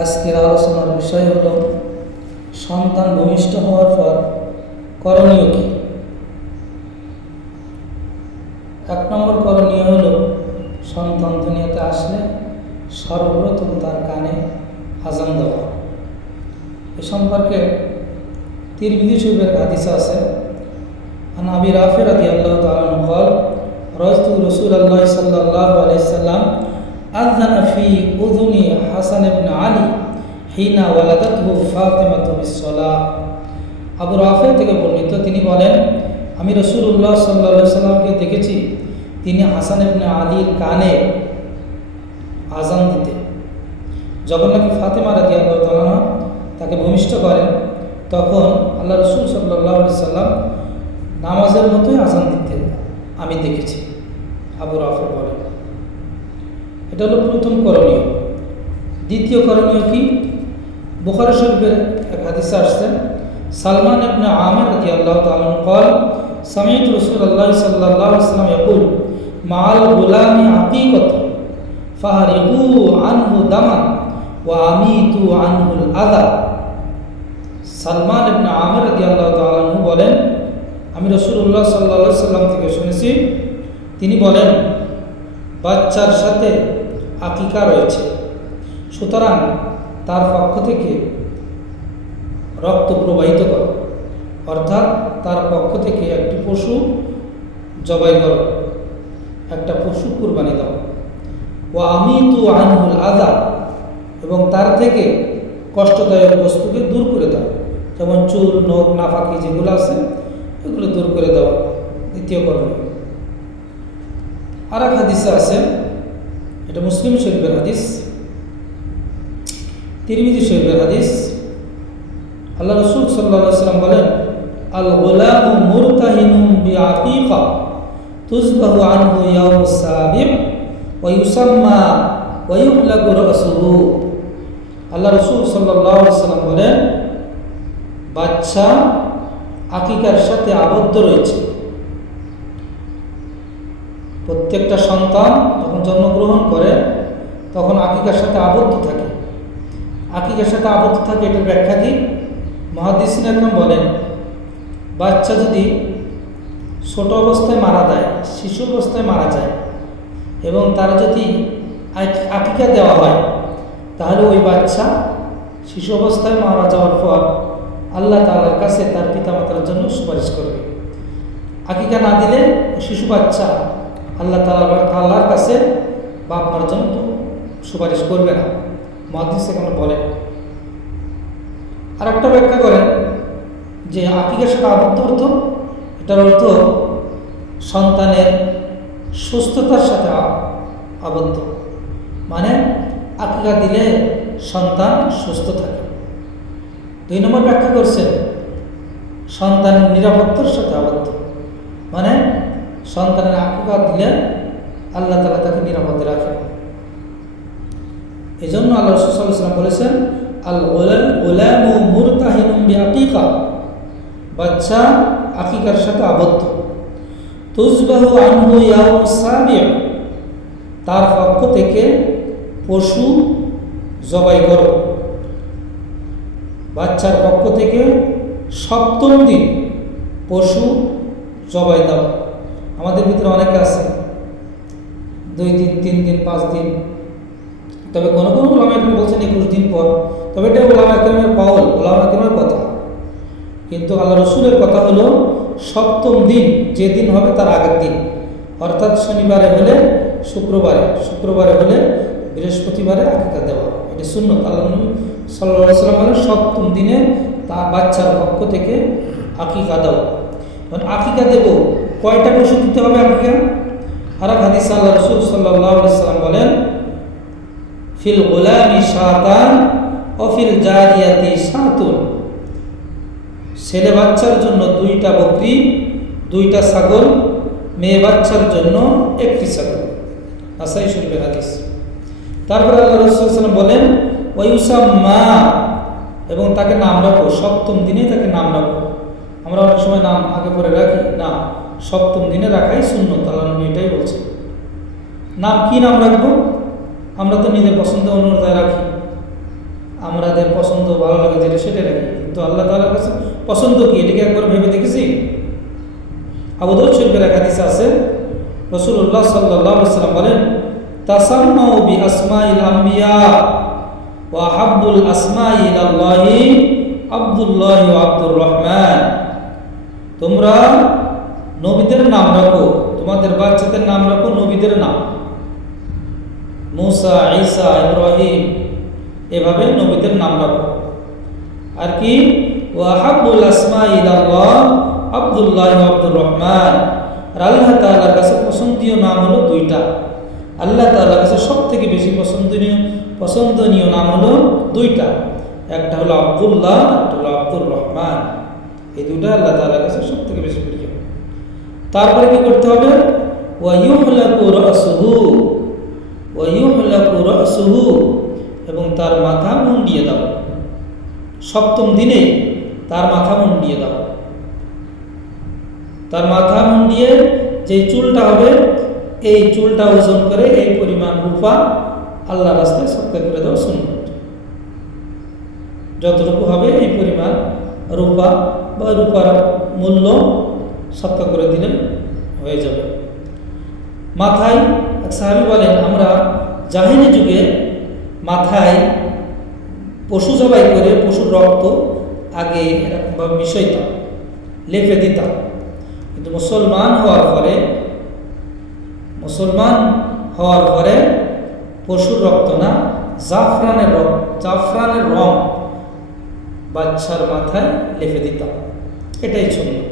আজকের আলোচনার বিষয় হল সন্তান ভূমিষ্ঠ হওয়ার পর করণীয় কী। 1 নম্বর করণীয় হল সন্তান দুনিয়াতে আসলে সর্বপ্রথম তার কানে আজান দেওয়া। এ সম্পর্কে তিরমিজি শরীফের হাদিস আছে, আন আবি রাফি রাদিয়াল্লাহু তাআলা আনহু قال রাআইতু রাসূলুল্লাহ সাল্লাল্লাহু আলাইহি সাল্লাম আযানা ফি উযুনি হাসান ইবনে আলী হিনা ওয়ালাদাতহু ফাতিমাতু বিস-সালাহ। আবু রাফি থেকে বর্ণিত, তিনি বলেন, আমি রাসূলুল্লাহ সাল্লাল্লাহু আলাইহি সাল্লামকে দেখেছি তিনি হাসান ইবনে আলীর কানে আজান দিতে। যখন নাকি ফাতেমা রাদিয়াল্লাহু তাআলা তাকে ভূমিষ্ঠ করেন, তখন আল্লাহ রাসূল সাল্লাল্লাহু আলাইহি সাল্লাম নামাজের মতোই আজান দিতেন, আমি দেখেছি। আবু রাফি বলেন, এটা হলো প্রথম করণীয়। দ্বিতীয় করণীয় কি? বুখারী শরীফের এক হাদিসে আসছে, সালমান ইবনে আমির রাদিয়াল্লাহু তাআলা قال سمعت رسول الله صلى الله عليه وسلم يقول مع الغلام عقيقة فهرقوا عنه دما وأميتوا عنه الأذى। সালমান ইবনে আমির রাদিয়াল্লাহু তাআলা বলেন, আমি রাসূলুল্লাহ সাল্লাল্লাহু আলাইহি সাল্লাম থেকে শুনেছি, তিনি বলেন, বাচ্চার সাথে আকিকা রয়েছে, সুতরাং তার পক্ষ থেকে রক্ত প্রবাহিত করো, অর্থাৎ তার পক্ষ থেকে একটি পশু জবাই করো, একটা পশু কুরবানি দাও। ওয়া আমিতু আনহুল আযা, এবং তার থেকে কষ্টদায়ক বস্তুকে দূর করে দাও, যেমন চুল, নখ, নাফাকি যেগুলো আছে এগুলো দূর করে দেওয়া। দ্বিতীয় করণীয়। আর এক হাদিসে আছে, এটা মুসলিম শরীফের হাদিস, তিরমিজি শরীফের হাদিস, আল্লাহ রাসূল সাল্লাল্লাহু আলাইহি ওয়াসাল্লাম বলেন, আল গুলামু মুরতাহিনুম বিআকিকা তুযবাহু আনহু ইয়াউমুস সাবিব ওয়া ইউসাম্মা ওয়া ইউহলাকু রাসুহু। আল্লাহ রাসূল সাল্লাল্লাহু আলাইহি ওয়াসাল্লাম বলেন, বাচ্চা আকিকার সাথে আবদ্ধ রয়েছে। প্রত্যেকটা সন্তান যখন জন্মগ্রহণ করে তখন আকিকার সাথে আবদ্ধ থাকে। আকিকার সাথে আবদ্ধ থাকে, এটার ব্যাখ্যা কি? মুহাদ্দিসিন একরাম বলেন, বাচ্চা যদি ছোট অবস্থায় মারা যায়, শিশু অবস্থায় মারা যায়, এবং তার যদি আকিকা দেওয়া হয়, তাহলে ওই বাচ্চা শিশু অবস্থায় মারা যাওয়ার পর আল্লাহ তাআলার কাছে তার পিতামাতার জন্য সুপারিশ করবে। আকিকা না দিলে শিশু বাচ্চা আল্লাহ তাআলার কাছে বাপ মার জন্য তো সুপারিশ করবে না, মুহাদ্দিস এখানে বলেন। আর একটা ব্যাখ্যা করেন যে আকিকার সাথে আবদ্ধ অর্থ, এটার অর্থ সন্তানের সুস্থতার সাথে আবদ্ধ, মানে আকিকা দিলে সন্তান সুস্থ থাকে। 2 নম্বর ব্যাখ্যা করছেন সন্তানের নিরাপত্তার সাথে আবদ্ধ, মানে সন্তানের আকিকা দিলে আল্লাহ তাআলা তাকে নিরাপদে রাখেন। এই জন্য আল্লাহ রাসূল সাল্লাল্লাহু আলাইহি ওয়াসাল্লাম বলেছেন, আল গুলামু মুরতাহিনুম বিআকিকা, বাচ্চা আকিকার সাথে আবদ্ধ। তুযবাহু আনহু ইয়াউমুস সাবিউ, তার পক্ষ থেকে পশু জবাই করো। বাচ্চার পক্ষ থেকে 7ম দিন পশু জবাই দাও। আমাদের ভিতরে অনেকে আছে 2 দিন, 3 দিন, 5 দিন, তবে কোনো কোনো উলামা একরাম বলছেন 21 দিন পর। তবে এটা উলামা একরামের কওল, উলামা একরামের কথা, কিন্তু আল্লাহ রসুলের কথা হলো 7ম দিন, যে দিন হবে তার আগের দিন, অর্থাৎ শনিবারে হলে শুক্রবারে, শুক্রবারে হলে বৃহস্পতিবারে আকিকা দেওয়া, এটা সুন্নত। আল্লাহ নবী সাল্লাল্লাহু আলাইহি ওয়াসাল্লাম বলেন 7ম দিনে তা বাচ্চার পক্ষ থেকে আকিকা দাও। মানে আকিকা দেব, কয়টা পশু দিতে হবে আকিকা? আর এক হাদিসে আল্লাহ রাসূল সাল্লাল্লাহু আলাইহি ওয়াসাল্লাম বলেন, ফিল গুলামি শাতান ও ফিল জারিয়াতি শাতুন, ছেলে বাচ্চার জন্য 2টা বকরি, 2টা ছাগল, মেয়ে বাচ্চার জন্য 1টি ছাগল। নাসাই শরীফের হাদিস। তারপরে আল্লাহ রাসূল সাল্লাল্লাহু আলাইহি ওয়াসাল্লাম বলেন, ওয়া ইউসাম্মা, এবং তাকে নাম রাখো, 7ম দিনে তাকে নাম রাখো। আমরা অনেক সময় নাম আগে পরে রাখি না, 7ম দিনে রাখাই সুন্নত। আল্লাহ নবী এটাই বলছে। নাম কি নাম রাখবো? আমরা তো নিজের পছন্দ অনুযায়ী রাখি, আমাদের পছন্দ ভালো লাগে যেটা সেটা রাখি, কিন্তু আল্লাহ তাআলার কাছে পছন্দ কি এটাকে একবার ভেবে দেখেছি? আবু দাউদ শরীফের এক হাদিস আছে, রাসূলুল্লাহ সাল্লাল্লাহু আলাইহি ওয়াসাল্লাম বলেন, তাসাম্মাউ বি আসমাইল আম্বিয়া ওয়া হাব্বুল আসমাই ইলাল্লাহি আব্দুল্লাহ ওয়া আব্দুর রহমান। তোমরা নবীদের নাম রাখো, তোমাদের বাচ্চাদের নাম রাখো নবীদের নাম, মুসা, ঈসা, ইব্রাহিম, এভাবে নবীদের নাম রাখো। আর কি? ওয়া হাব্বুল আসমাই ইলাল্লাহ আব্দুল্লাহ ওয়া আব্দুর রহমান। আর আল্লাহ তাআলার কাছে পছন্দনীয় নাম হলো দুইটা। আল্লাহ তাআলার কাছে সবথেকে বেশি পছন্দনীয় নাম হলো দুইটা, একটা হলো আব্দুল্লাহ, একটা হলো আব্দুর রহমান। এই দুইটা আল্লাহ তাআলার কাছে সবথেকে বেশি প্রিয়। তারপরে কি করতে হবে? ওয়া ইউহলাকু রাসুহু, এবং তার মাথা মুন্ডিয়ে দাও। সপ্তম দিনে তার মাথা মুন্ডিয়ে দাও। তার মাথা মুন্ডিয়ে যে চুলটা হবে, এই চুলটা ওজন করে এই পরিমাণ রূপা আল্লাহ রাস্তায় সদকা করে দাও সুন্নত। যতটুকু হবে এই পরিমাণ রূপা বা রূপার মূল্য সদকা করে দিলে হয়ে যাবে। মাথায় এক সাহাবী বলেন, আমরা জাহিলি যুগে মাথায় পশু জবাই করে পশুর রক্ত আগে এরকমভাবে মিশাইতাম, লেপে দিতাম। কিন্তু মুসলমান হওয়ার পরে পশুর রক্ত না, জাফরানের রং বাচ্চার মাথায় লেপে দিতাম। এটাই সুন্নাত।